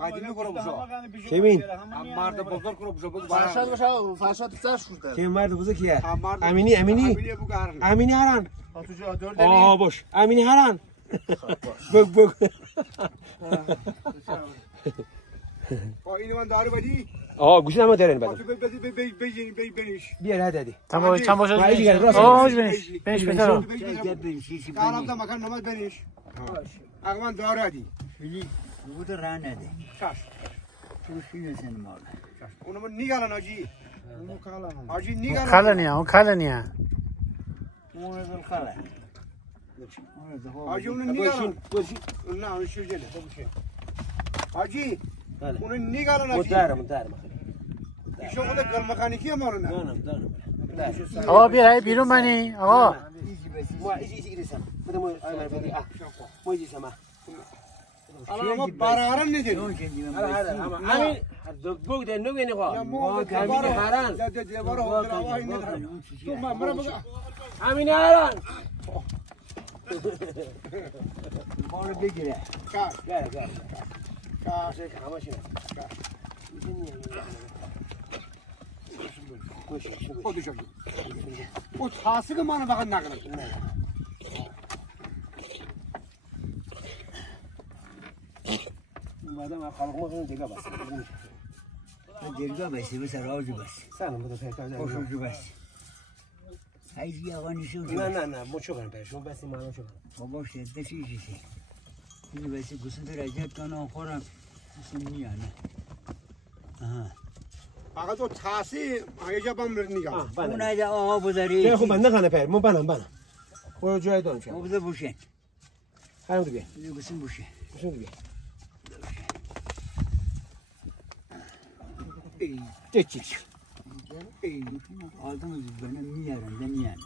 قدیمی کنم بشو کمین مرد بزرگ کنم بشو بگو فرشاد باشه فرشاد سرش شده کم مرد بزرگ کیه مرد امینی امینی هران تو جا دور آه باش امینی هران بگ اینو من داره بدی آه گوشی نما دارن بعد بنیش بیار هدی چند باشه آه بنش بهتره کارم دا مکان نماز بنیش اگه من داره دی بود راه نده شاش توشی نزن مال اونم نیگالن آجی آجی نیگالن کلنیه اون کلنیه اون از الخلا آجی اونو نیگالن نه اون شو جله آجی اونو نیگالن آجی مدارم ایشون خود گل مکانیکی ما رو نه آقا بیا بیرون منی آقا ما ایجی گیرسم بدم آیمار بدی ما ایجی سما الان ما برارم ندیم همین بوق ده نگینی خوا همین هران همین هران مال بگیره گره همشونه خودشون او تاسی که منو فقط نکنه بعدم خلق ما دیگه بس دیگه بس بس راجو بس سلام بده پیدا خوشو بس هیچ آقا نشون نه مو چو کنم شما بس منو چو کنم بابا شده چیزی این بس گوسه درجات کنه خورم گوسه میانه فقط تو تاسی یه جا بام نگاه اون ایده آقا بذاری نه خب من نخنه پیر مو بنم خو جای دون شو بذار بوشه همون دیگه گوسه بوشه دیگه چی آدم از بنا میارن دنیان